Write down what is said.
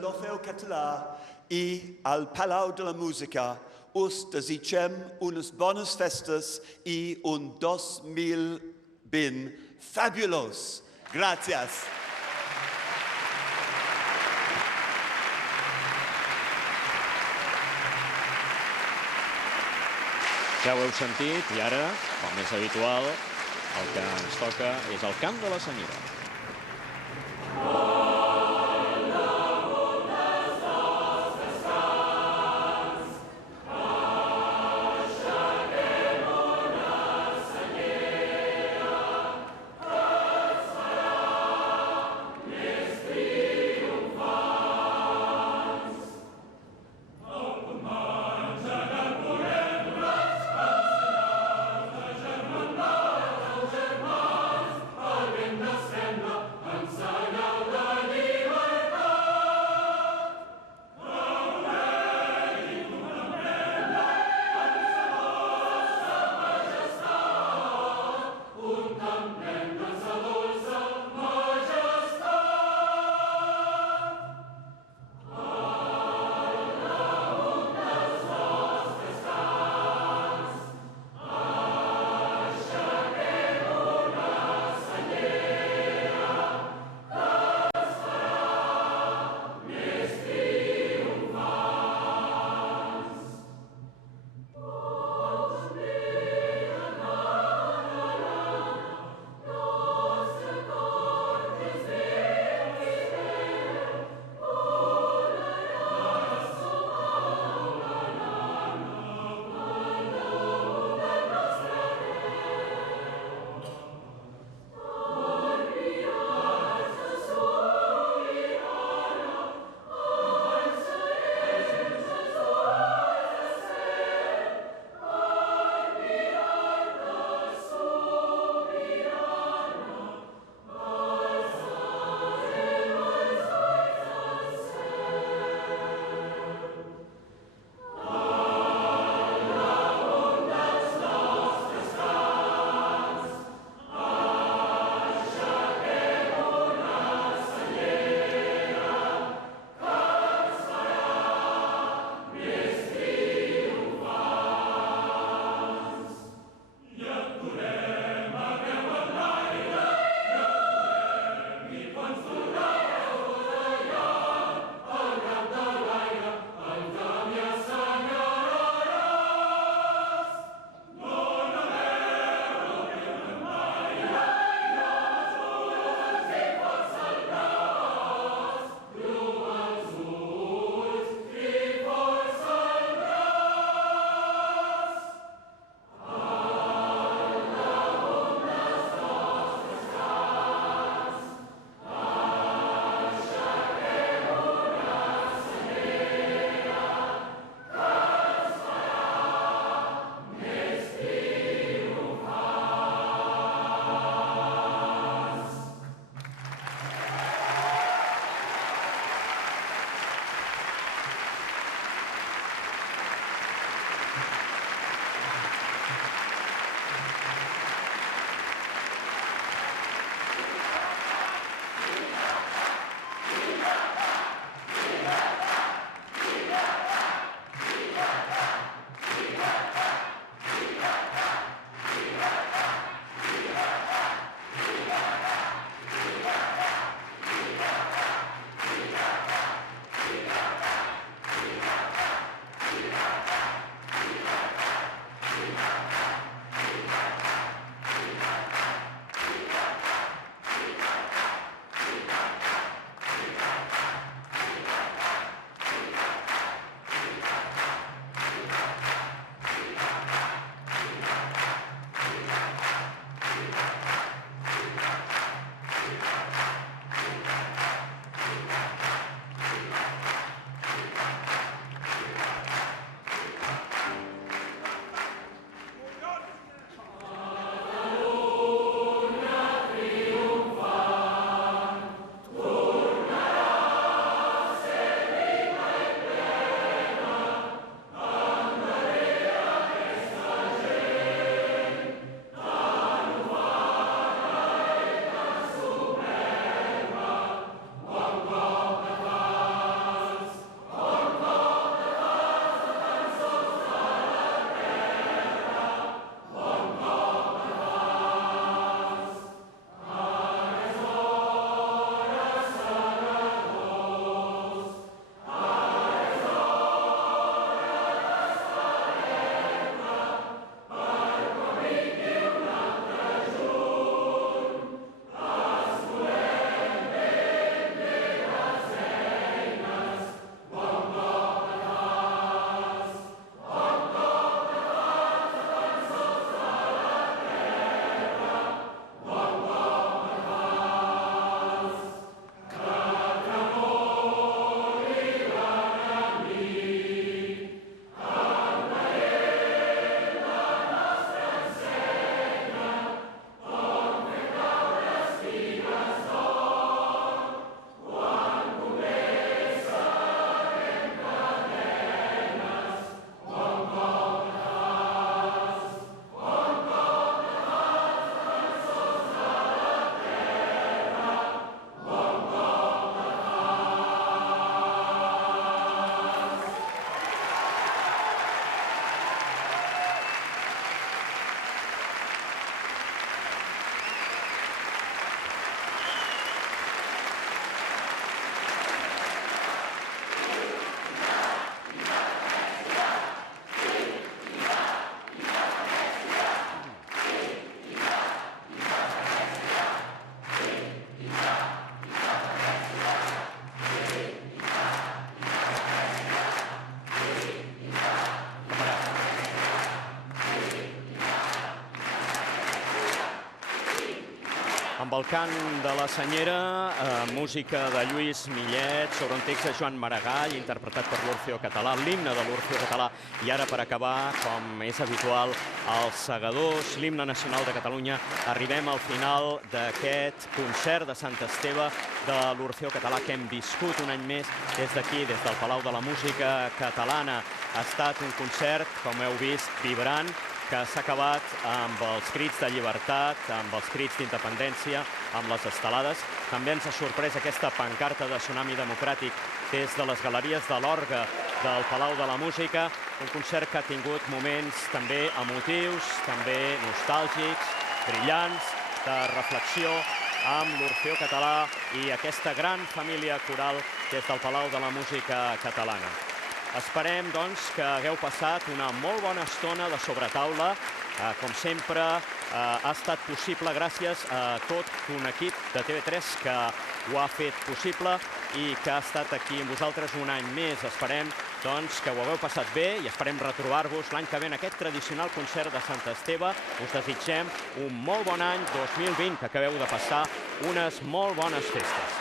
l'Orfeo Català i al Palau de la Música. Us desitgem unes bones festes i un 2020 fabulós. Gràcies. Ja ho heu sentit i ara, com és habitual, el que ens toca és el cant de la senyora. Send amb el cant de la Senyera, música de Lluís Millet, sobre un text de Joan Maragall, interpretat per l'Orfeó Català, l'himne de l'Orfeó Català. I ara, per acabar, com és habitual, els Segadors, l'himne nacional de Catalunya. Arribem al final d'aquest concert de Sant Esteve de l'Orfeó Català que hem viscut un any més des d'aquí, des del Palau de la Música Catalana. Ha estat un concert, com heu vist, vibrant, que s'ha acabat amb els crits de llibertat, amb els crits d'independència, amb les estelades. També ens ha sorprès aquesta pancarta de Tsunami Democràtic des de les galeries de l'Orgue del Palau de la Música. Un concert que ha tingut moments també emotius, també nostàlgics, brillants, de reflexió amb l'Orfeó Català i aquesta gran família coral des del Palau de la Música Catalana. Esperem, doncs, que hagueu passat una molt bona estona de sobretaula. Com sempre, ha estat possible gràcies a tot un equip de TV3 que ho ha fet possible i que ha estat aquí amb vosaltres un any més. Esperem, doncs, que ho hagueu passat bé i esperem retrobar-vos l'any que ve en aquest tradicional concert de Sant Esteve. Us desitgem un molt bon any 2020, que acabeu de passar unes molt bones festes.